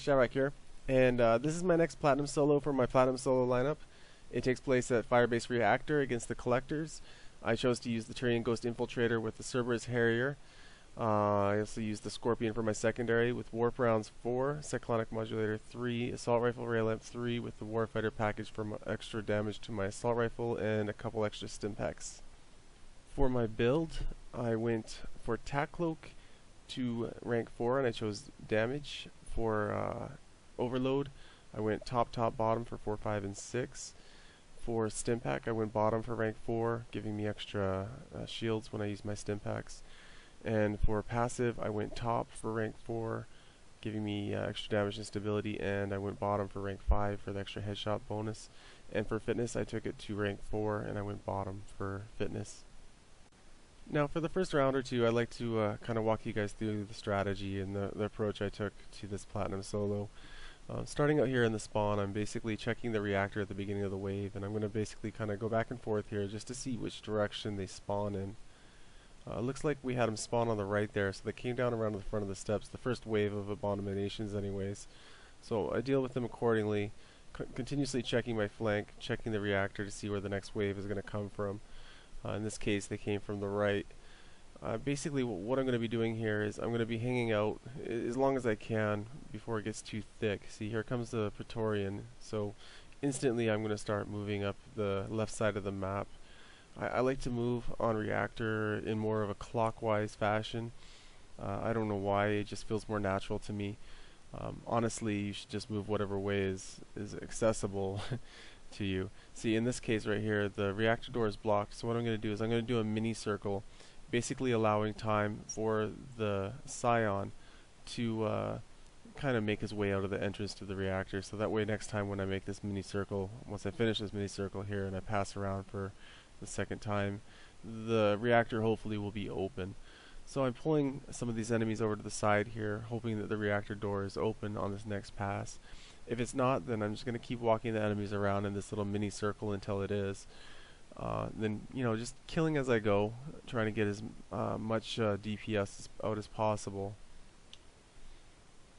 Iamxshadrach here, and this is my next Platinum solo for my Platinum solo lineup. It takes place at Firebase Reactor against the Collectors. I chose to use the Turian Ghost Infiltrator with the Cerberus Harrier. I also used the Scorpion for my secondary with Warp Rounds 4, Cyclonic Modulator 3, Assault Rifle Ray Lamp 3 with the Warfighter package for extra damage to my Assault Rifle and a couple extra stim packs. For my build, I went for Tac Cloak to rank 4 and I chose damage. For Overload, I went top, bottom for 4, 5, and 6. For Stimpack, I went bottom for rank 4, giving me extra shields when I use my Stimpacks. And for passive, I went top for rank 4, giving me extra damage and stability, and I went bottom for rank 5 for the extra headshot bonus. And for fitness, I took it to rank 4 and I went bottom for fitness. Now for the first round or two, I'd like to kind of walk you guys through the strategy and the approach I took to this Platinum solo. Starting out here in the spawn, I'm basically checking the reactor at the beginning of the wave, and I'm going to basically kind of go back and forth here just to see which direction they spawn in. Looks like we had them spawn on the right there, so they came down around to the front of the steps, the first wave of abominations anyways. So I deal with them accordingly, continuously checking my flank, checking the reactor to see where the next wave is going to come from. In this case, they came from the right. Basically, what I'm going to be doing here is I'm going to be hanging out as long as I can before it gets too thick. See, here comes the Praetorian, so instantly I'm going to start moving up the left side of the map. I like to move on reactor in more of a clockwise fashion. I don't know why, it just feels more natural to me. Honestly, you should just move whatever way is accessible to you. See, in this case right here, the reactor door is blocked, so what I'm going to do is I'm going to do a mini circle, basically allowing time for the Scion to kind of make his way out of the entrance to the reactor, so that way next time when I make this mini circle, once I finish this mini circle here and I pass around for the second time, the reactor hopefully will be open. So I'm pulling some of these enemies over to the side here, hoping that the reactor door is open on this next pass. If it's not, then I'm just going to keep walking the enemies around in this little mini circle until it is. Then, just killing as I go, trying to get as much DPS out as possible.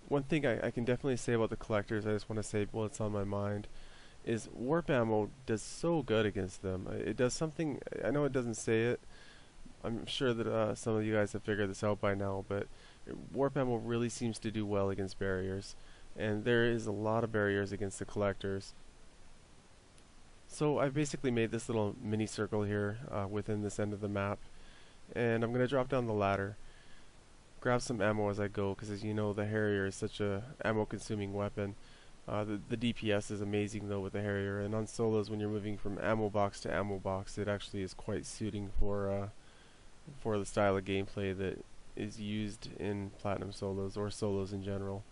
One thing I can definitely say about the Collectors, I just want to say while it's on my mind, is warp ammo does so good against them. It does something, I know it doesn't say it, I'm sure that some of you guys have figured this out by now, but warp ammo really seems to do well against barriers. And there is a lot of barriers against the Collectors. So I've basically made this little mini circle here within this end of the map, and I'm going to drop down the ladder, grab some ammo as I go, because as you know, the Harrier is such a ammo consuming weapon. The DPS is amazing though with the Harrier, and on solos when you're moving from ammo box to ammo box, it actually is quite suiting for the style of gameplay that is used in Platinum solos or solos in general.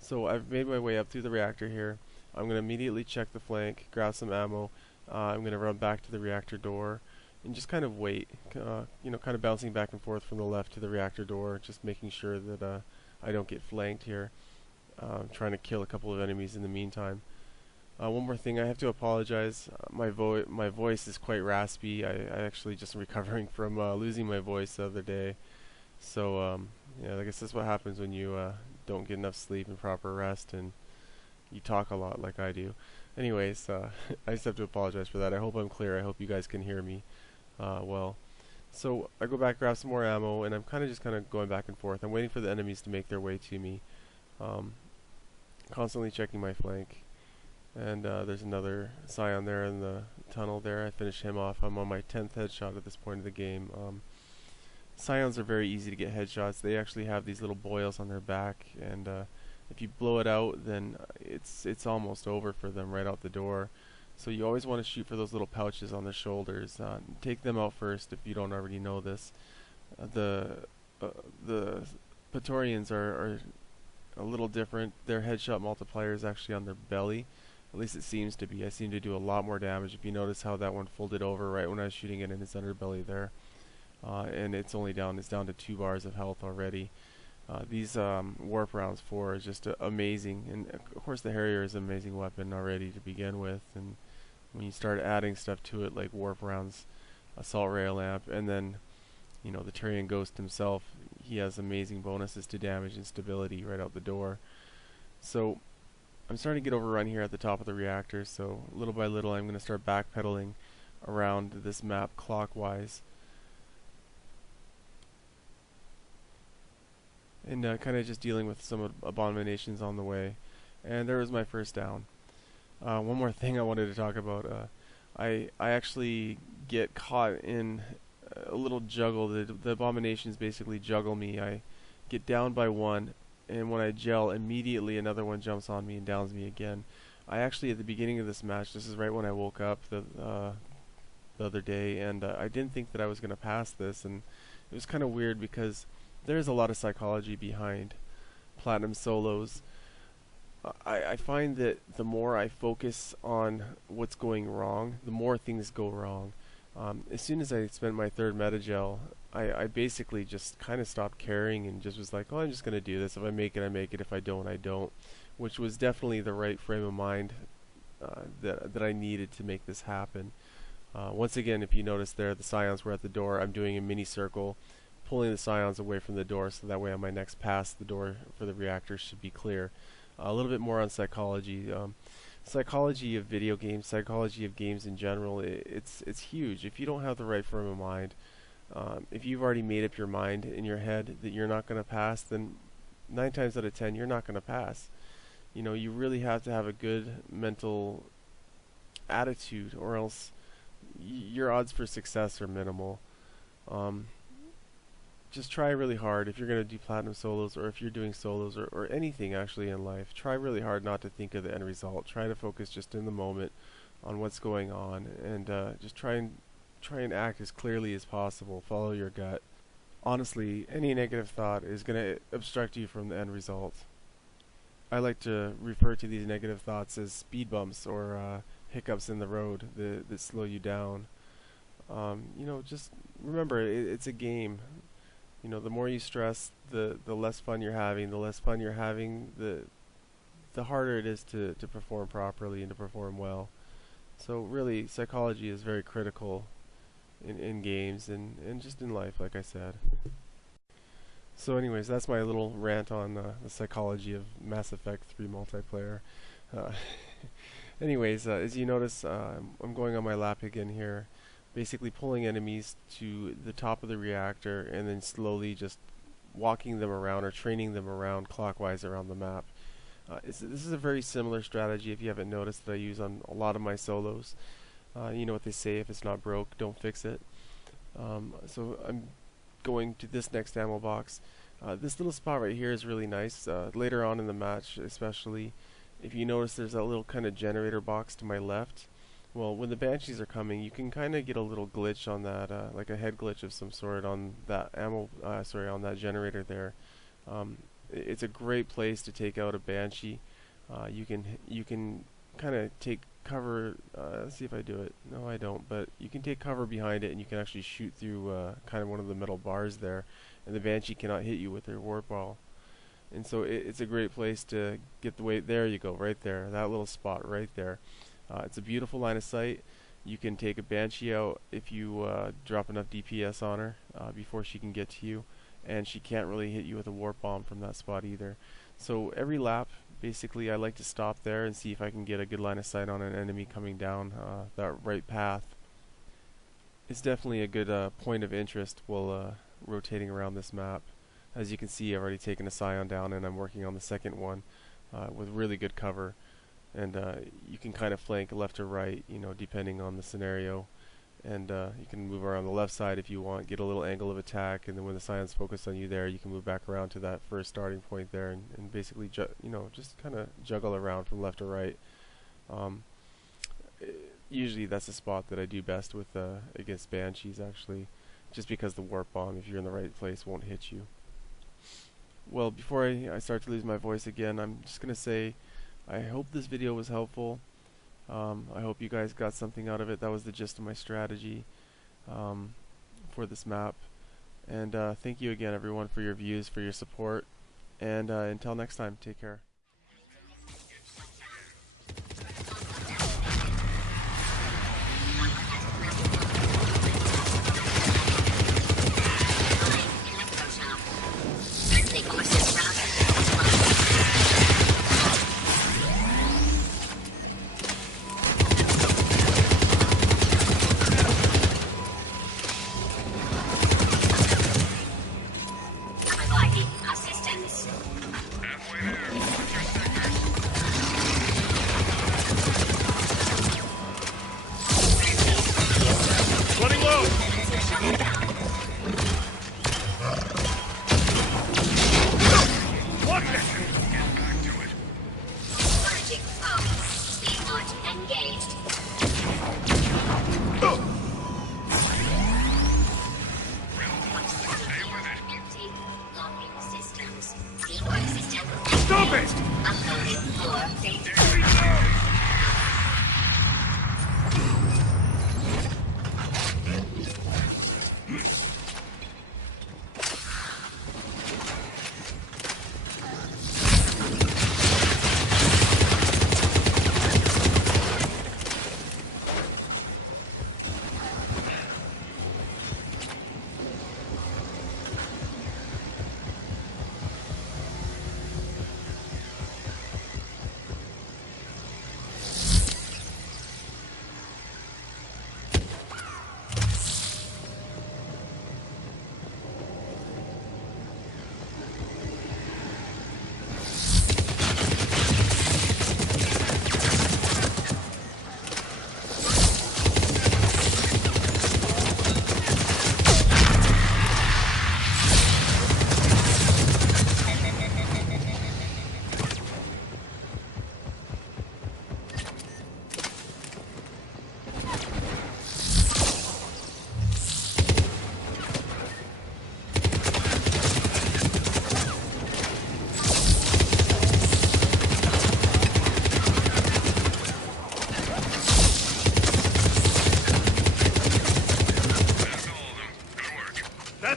So I've made my way up through the reactor here. I'm going to immediately check the flank, grab some ammo. I'm going to run back to the reactor door and just kind of wait, kind of bouncing back and forth from the left to the reactor door, just making sure that I don't get flanked here. Trying to kill a couple of enemies in the meantime. One more thing, I have to apologize. My voice is quite raspy. I actually just recovering from losing my voice the other day. So yeah, I guess that's what happens when you don't get enough sleep and proper rest and you talk a lot like I do. Anyways, I just have to apologize for that. I hope I'm clear. I hope you guys can hear me well. So I go back, grab some more ammo, and I'm kind of going back and forth. I'm waiting for the enemies to make their way to me. Constantly checking my flank. And there's another Scion there in the tunnel there. I finished him off. I'm on my 10th headshot at this point of the game. Scions are very easy to get headshots. They actually have these little boils on their back, and if you blow it out, then it's almost over for them right out the door. So you always want to shoot for those little pouches on the shoulders. Take them out first if you don't already know this. The Praetorians are a little different. Their headshot multiplier is actually on their belly. At least it seems to be. I seem to do a lot more damage. If you notice how that one folded over right when I was shooting it in his underbelly there. And it's down to 2 bars of health already. These Warp Rounds 4 is just amazing, and of course the Harrier is an amazing weapon already to begin with, and when you start adding stuff to it like Warp Rounds, Assault Ray Lamp, and then the Turian Ghost himself, he has amazing bonuses to damage and stability right out the door. So I'm starting to get overrun here at the top of the reactor, so little by little I'm going to start backpedaling around this map clockwise. And kind of just dealing with some abominations on the way. And there was my first down. One more thing I wanted to talk about. I actually get caught in a little juggle. The abominations basically juggle me. I get down by one, and when I gel, immediately another one jumps on me and downs me again. I actually, at the beginning of this match, this is right when I woke up the other day, and I didn't think that I was going to pass this, and it was kind of weird because there's a lot of psychology behind platinum solos. I find that the more I focus on what's going wrong, the more things go wrong. As soon as I spent my third metagel, I basically just kind of stopped caring and just was like, oh, I'm just going to do this. If I make it, I make it. If I don't, I don't. Which was definitely the right frame of mind that I needed to make this happen. Once again, if you notice there, the scions were at the door. I'm doing a mini circle, pulling the scions away from the door, so that way on my next pass, the door for the reactor should be clear. A little bit more on psychology. Psychology of video games, psychology of games in general, it's huge. If you don't have the right frame of mind, if you've already made up your mind in your head that you're not going to pass, then 9 times out of 10 you're not going to pass. You know, you really have to have a good mental attitude, or else your odds for success are minimal. Just try really hard if you're going to do platinum solos, or if you're doing solos, or anything actually in life. Try really hard not to think of the end result. Try to focus just in the moment on what's going on, and just try and act as clearly as possible. Follow your gut. Honestly, any negative thought is going to obstruct you from the end result. I like to refer to these negative thoughts as speed bumps, or hiccups in the road that slow you down. You know, just remember, it's a game. You know, the more you stress, the less fun you're having. The less fun you're having, the harder it is to perform properly and to perform well. So really, psychology is very critical in games and just in life, like I said. So anyways, that's my little rant on the psychology of Mass Effect 3 multiplayer. Anyways, as you notice, I'm going on my lap again here, basically pulling enemies to the top of the reactor and then slowly just walking them around or training them around clockwise around the map. This is a very similar strategy, if you haven't noticed, that I use on a lot of my solos. You know what they say, if it's not broke, don't fix it. So I'm going to this next ammo box. This little spot right here is really nice. Later on in the match especially, if you notice there's that little kind of generator box to my left. Well, when the Banshees are coming, you can kind of get a little glitch on that, like a head glitch of some sort on that on that generator there. It's a great place to take out a Banshee. You can kind of take cover. Let's see if I do it. No, I don't. But you can take cover behind it, and you can actually shoot through kind of one of the metal bars there, and the Banshee cannot hit you with their warp ball. And so it's a great place to get the weight. There you go, right there, that little spot right there. It's a beautiful line of sight. You can take a Banshee out if you drop enough DPS on her before she can get to you, and she can't really hit you with a warp bomb from that spot either. So every lap, basically, I like to stop there and see if I can get a good line of sight on an enemy coming down that right path. It's definitely a good point of interest while rotating around this map. As you can see, I've already taken a Scion down, and I'm working on the second one with really good cover. And you can kind of flank left or right, you know, depending on the scenario. And you can move around the left side if you want, get a little angle of attack, and then when the Scion's focused on you there, you can move back around to that first starting point there, and basically, you know, just kind of juggle around from left to right. Usually that's a spot that I do best with against Banshees, actually, just because the warp bomb, if you're in the right place, won't hit you. Well, before I start to lose my voice again, I'm just going to say, I hope this video was helpful. I hope you guys got something out of it. That was the gist of my strategy for this map. And thank you again, everyone, for your views, for your support. And until next time, take care.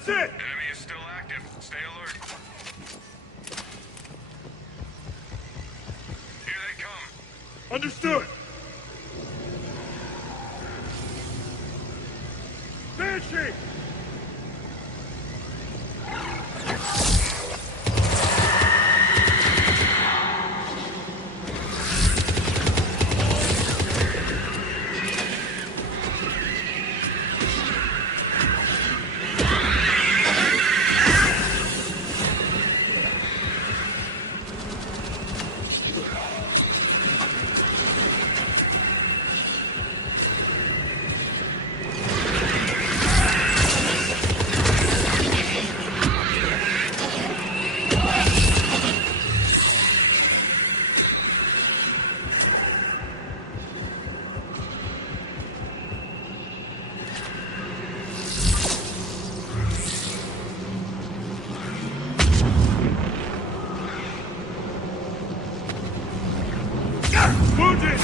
That's it! Enemy is still active. Stay alert. Here they come. Understood! Banshee! Wounded!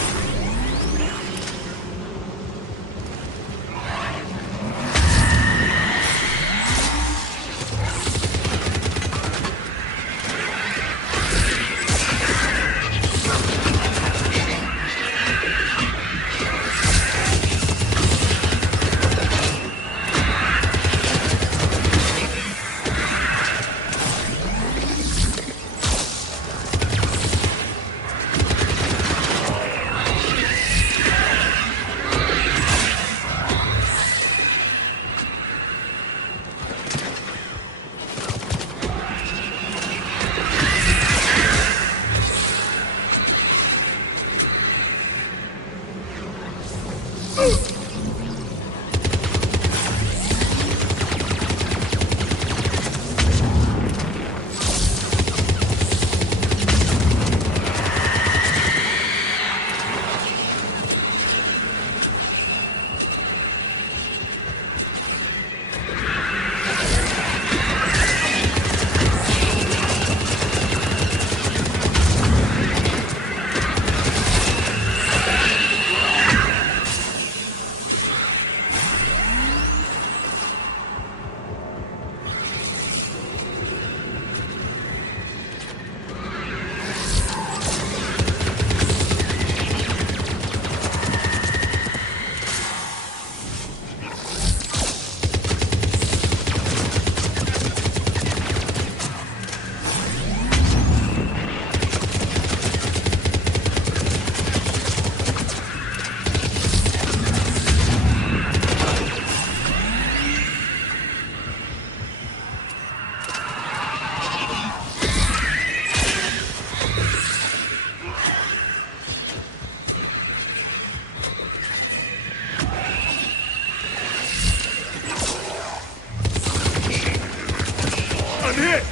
I'm hit!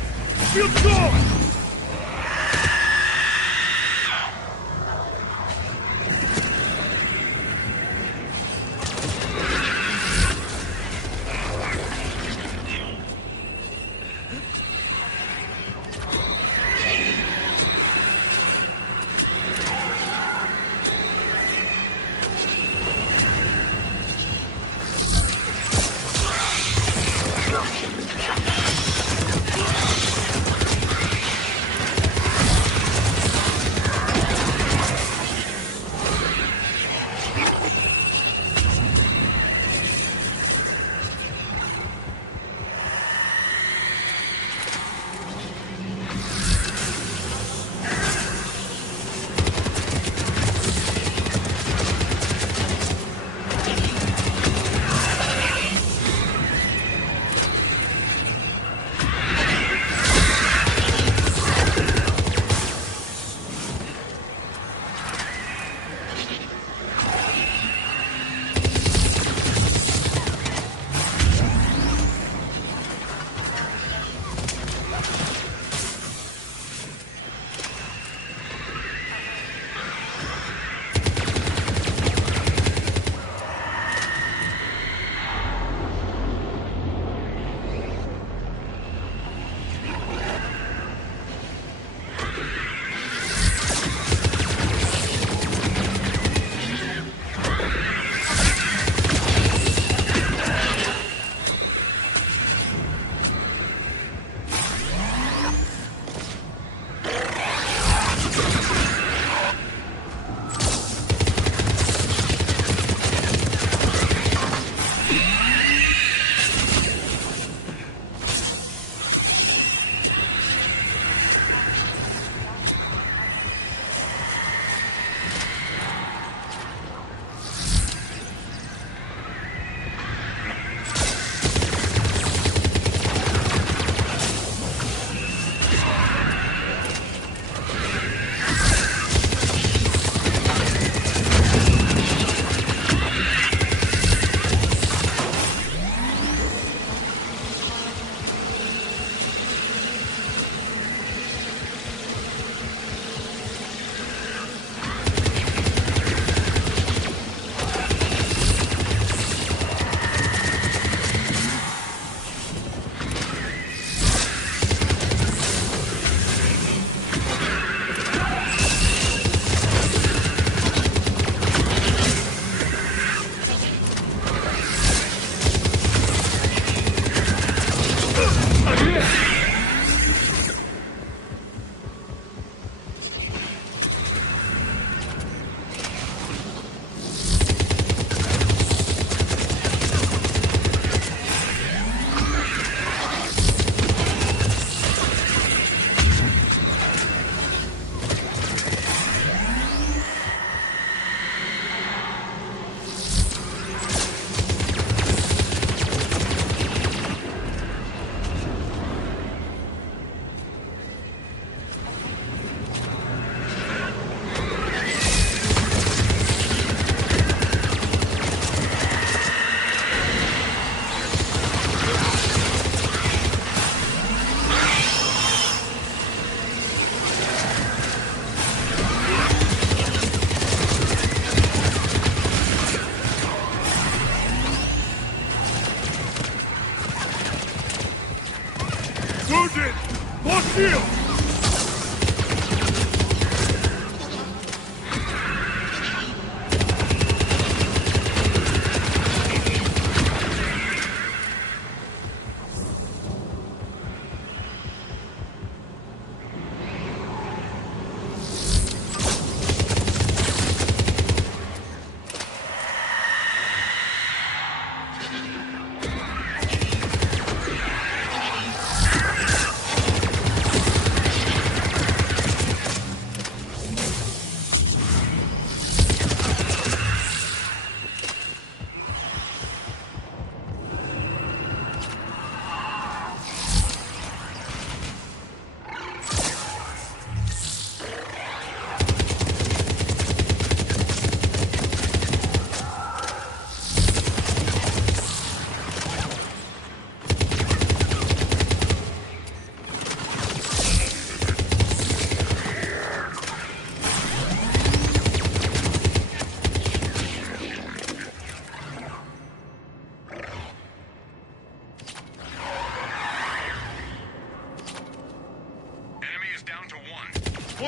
Shield's gone!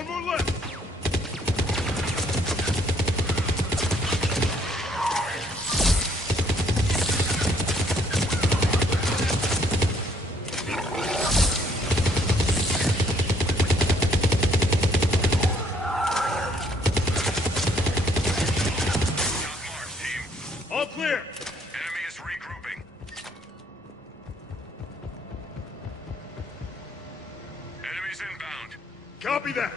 One more left. All clear! Enemy is regrouping. Enemies inbound. Copy that!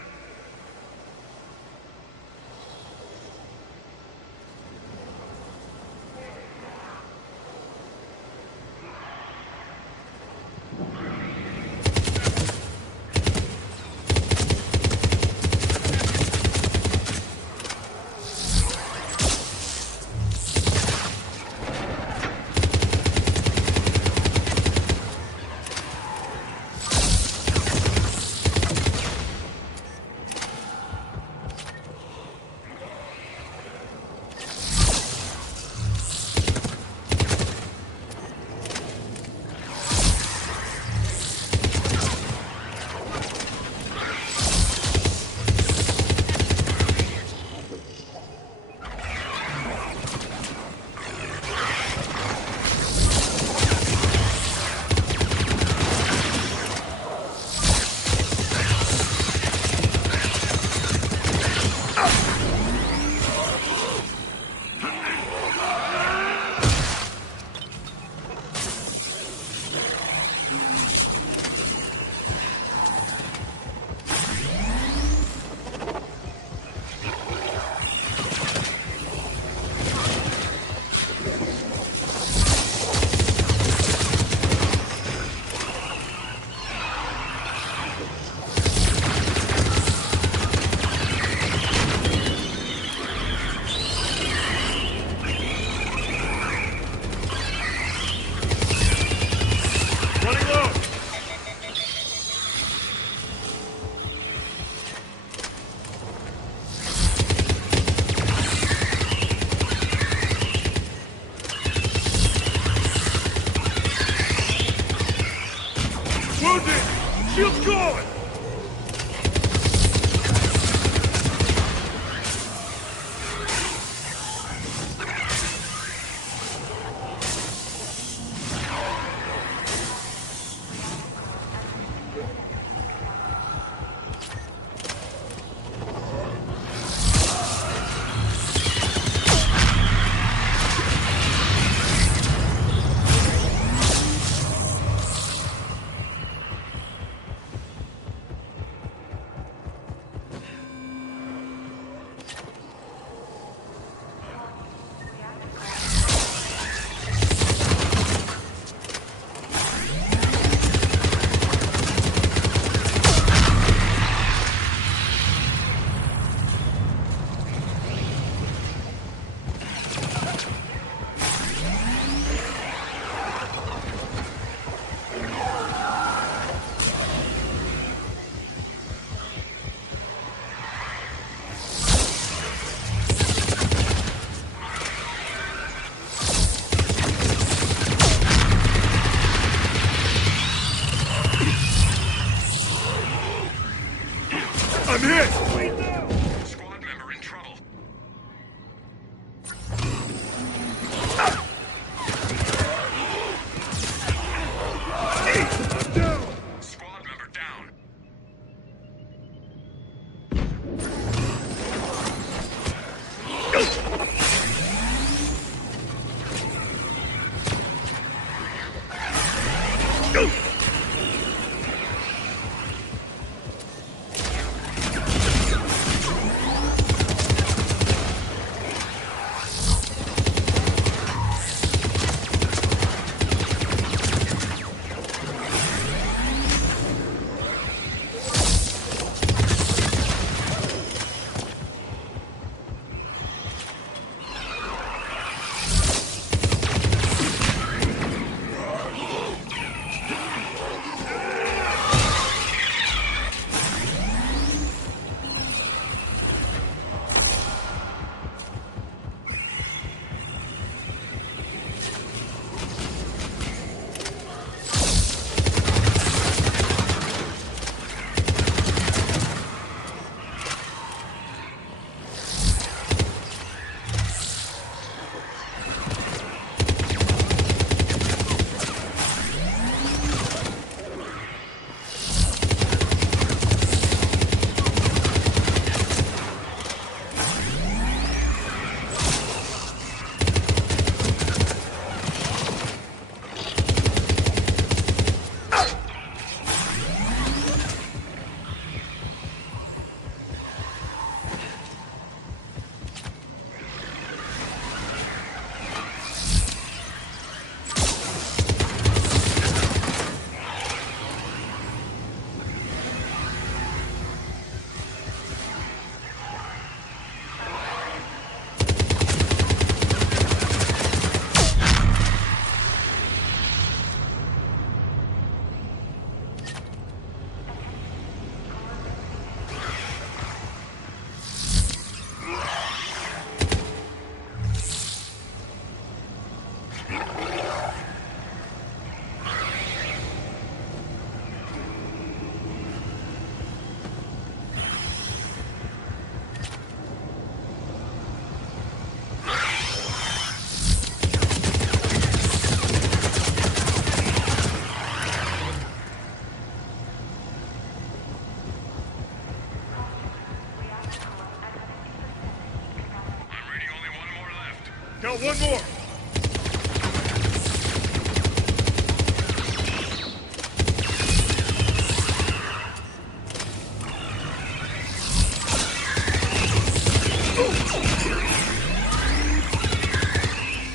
Shield's going! I'm hit! Squad member in trouble. I'm down! Squad member down. Got one more!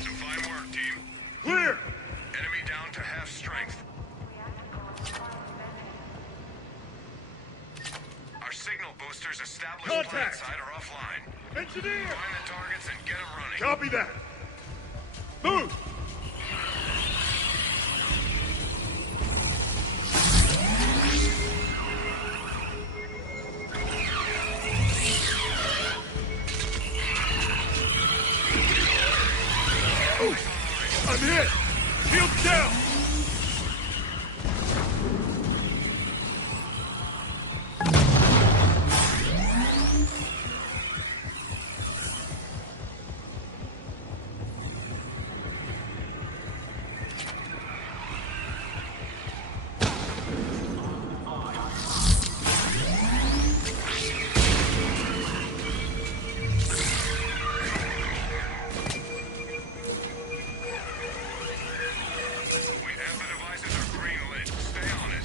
Some fine work, team. Clear! Enemy down to half strength. Our signal boosters established Contact! planet side are offline. Engineer! Find the targets and get them running. Copy that! Move! I'm hit! Shields down! We have the devices are green lit. Stay on it.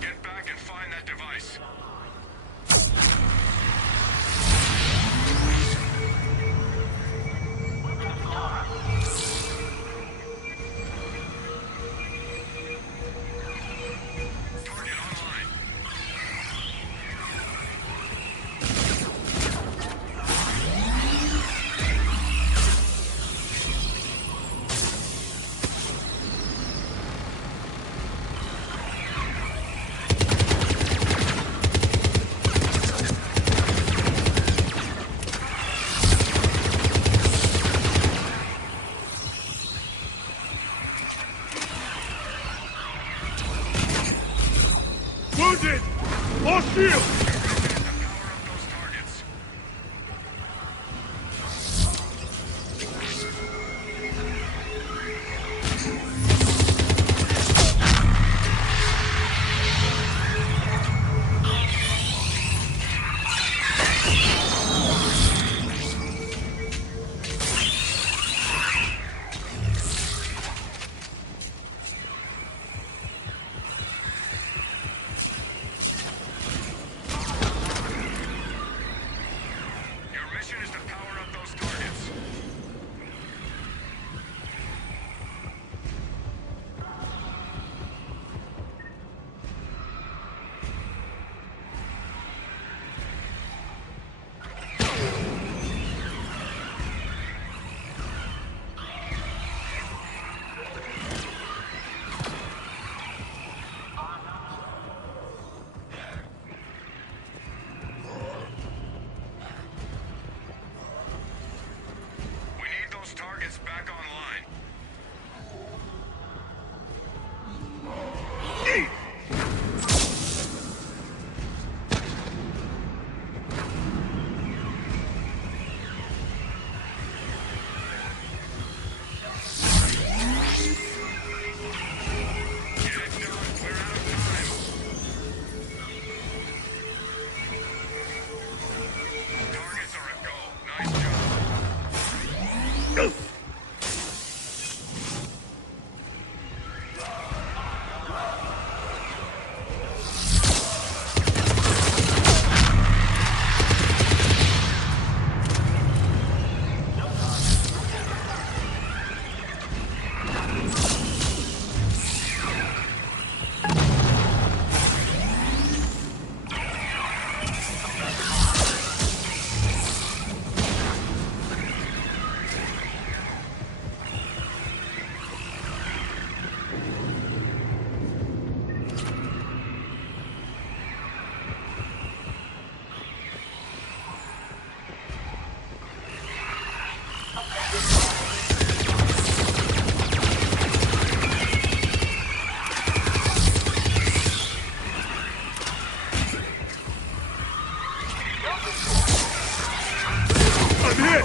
Get back and find that device. Get back and find that device. Target online. Wounded! Lost shield! Power up those targets. I'm hit!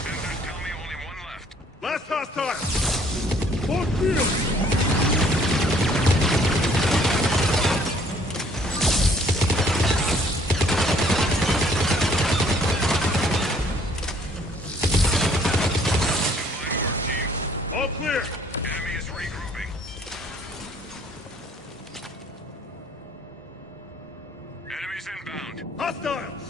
Sensors tell me only one left. Last hostile! On field! Fine work, team. All clear! Enemy is regrouping. Enemies inbound. Hostiles!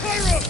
Fire up!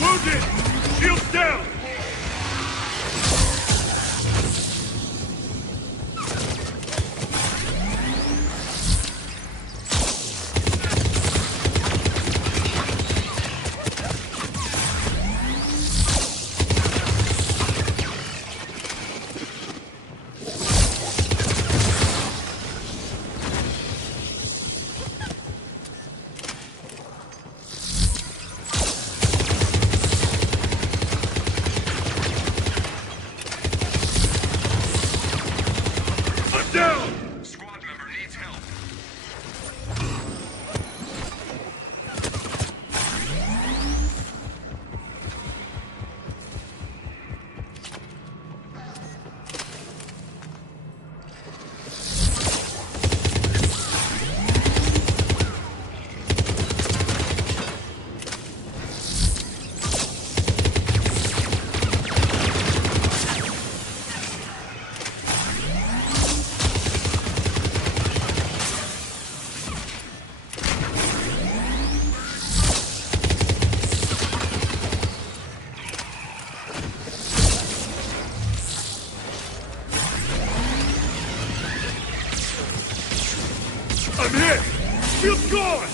Wounded! Shields down! I'm down! Squad member needs help. I'm hit! Shield's gone!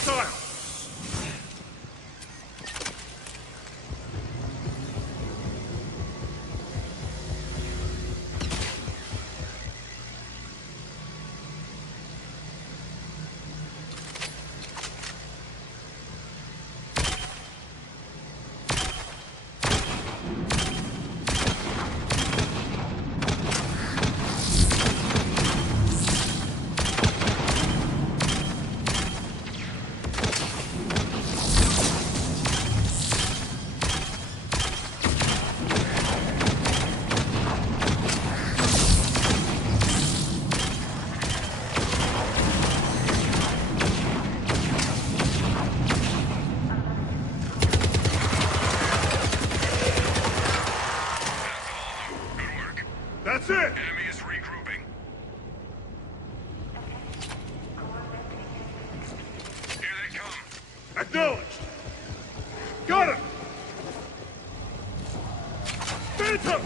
hostile! That's it! Enemy is regrouping. Here they come. Acknowledged! Got him! Phantom!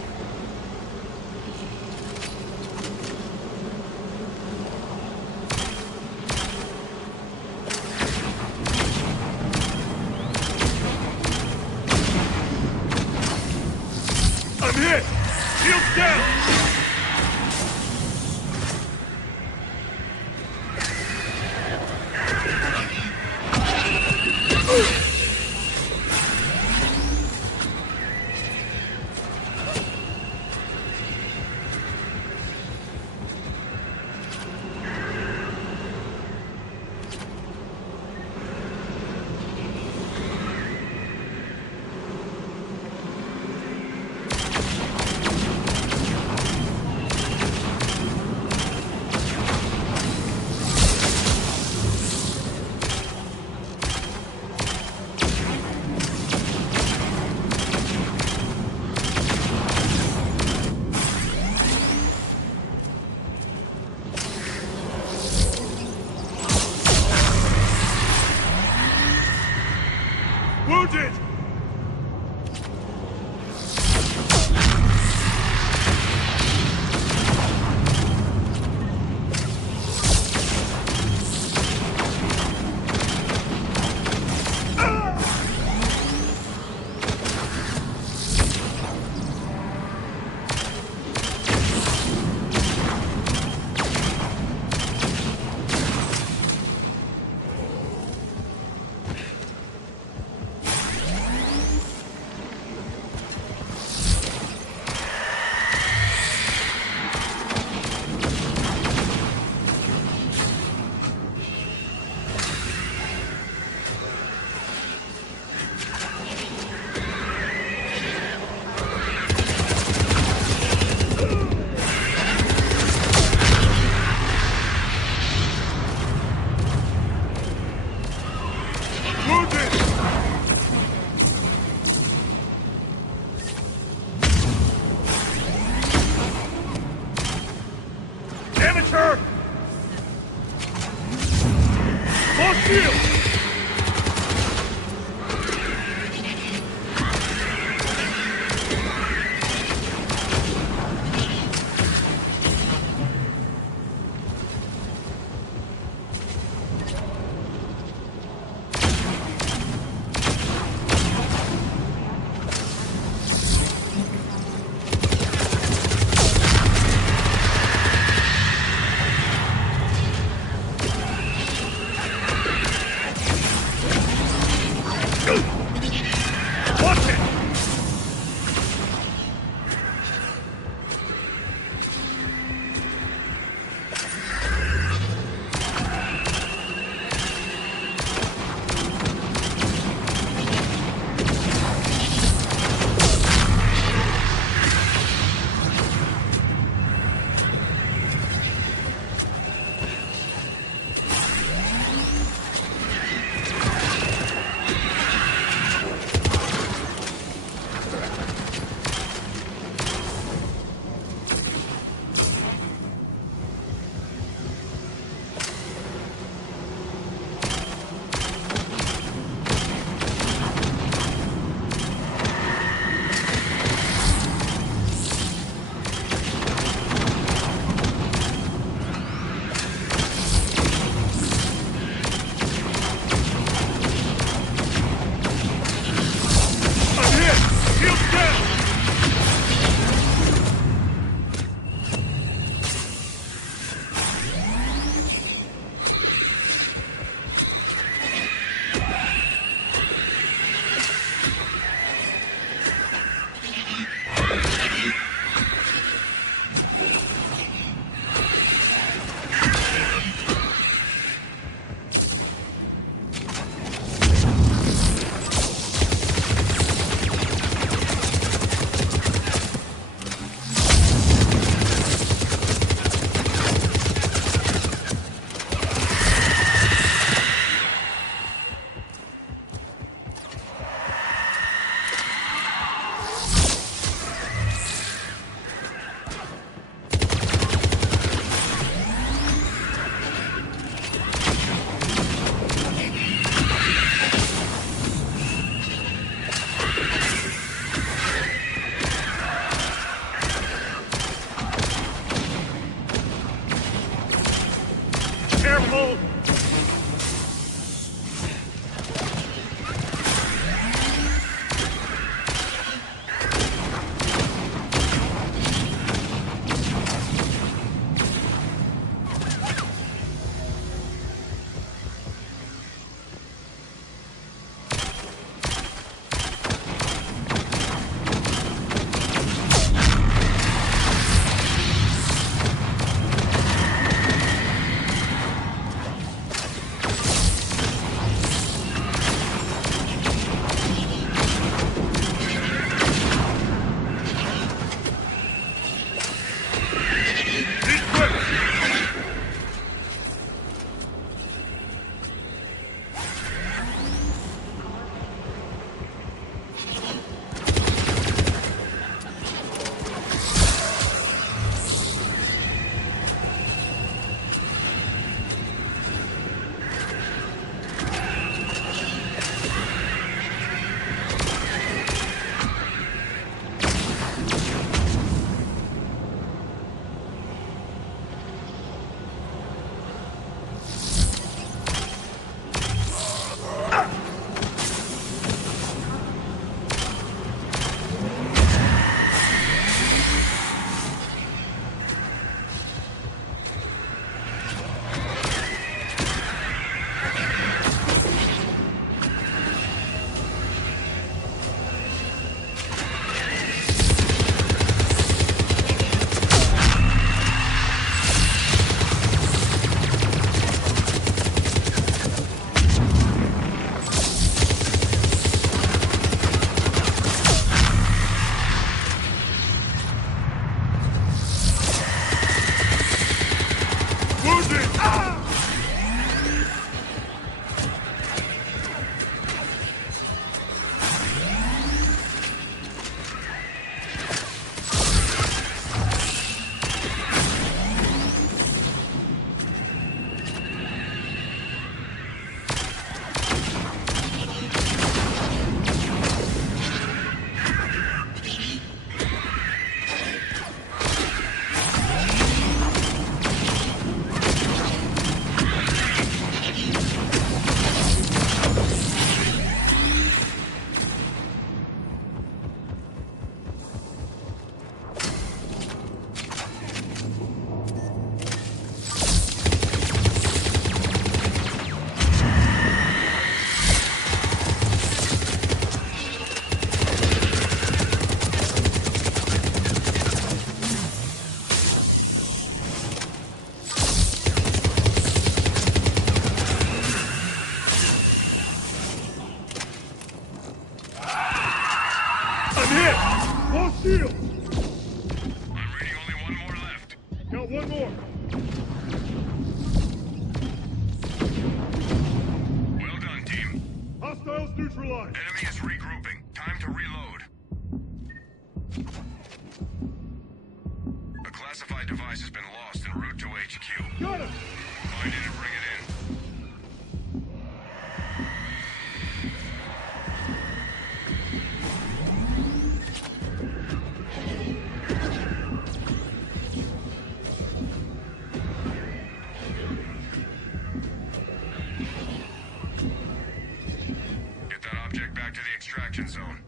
I'm hit! Shields down! Lost shield! I'm reading only one more left. Got one more. Well done, team. Hostiles neutralized. Enemy is regrouping. Time to reload. A classified device has been lost en route to HQ. Got it! Find it and bring it in. Get that object back to the extraction zone.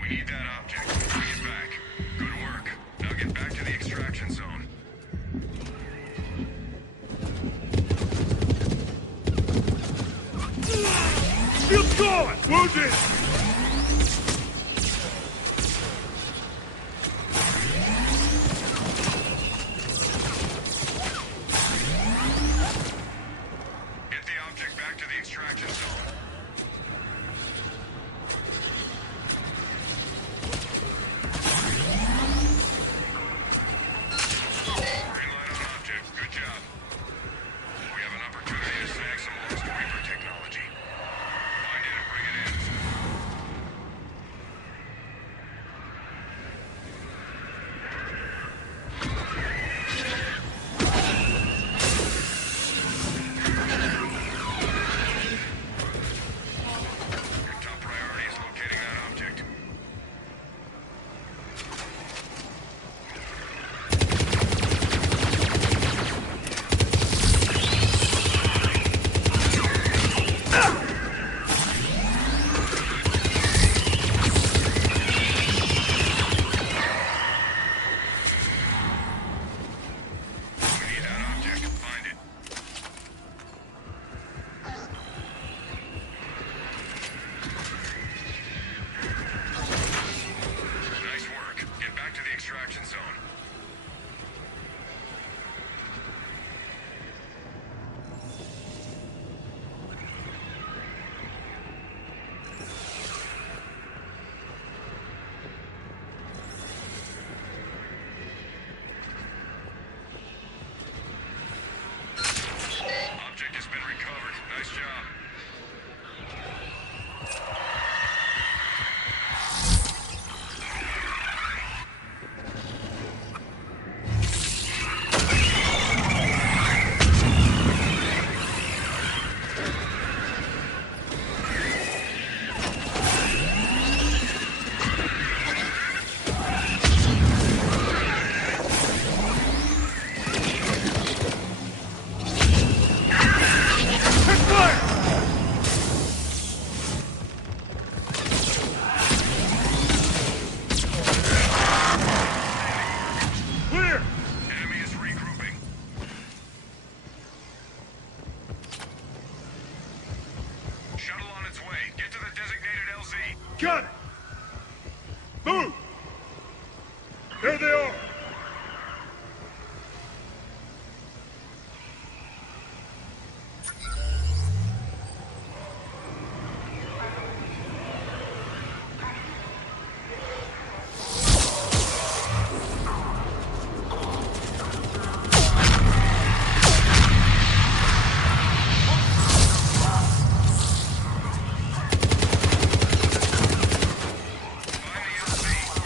We need that object. Bring it back. Good work. Now get back to the extraction zone. Shield's gone! Wounded! Get the object back to the extraction zone. Green light on object. Good job. We have an opportunity to snag some Lost Reaper technology. Find it and bring it in. Your top priority is locating that object. We need that object. Find it. Nice work. Get back to the extraction zone. Object has been recovered. Nice job. Take fire! Clear! Enemy is regrouping. Shuttle on its way. Get to the designated LZ. Got it! Move! There they are! Find the LZ.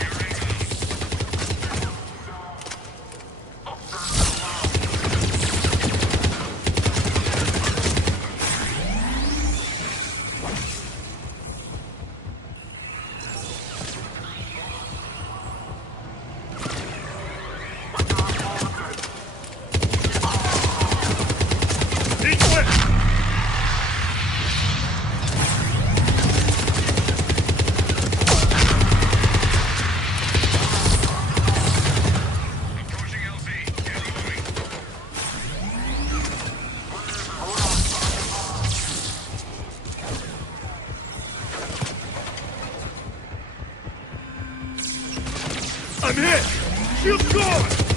I'm hit! Shield's gone!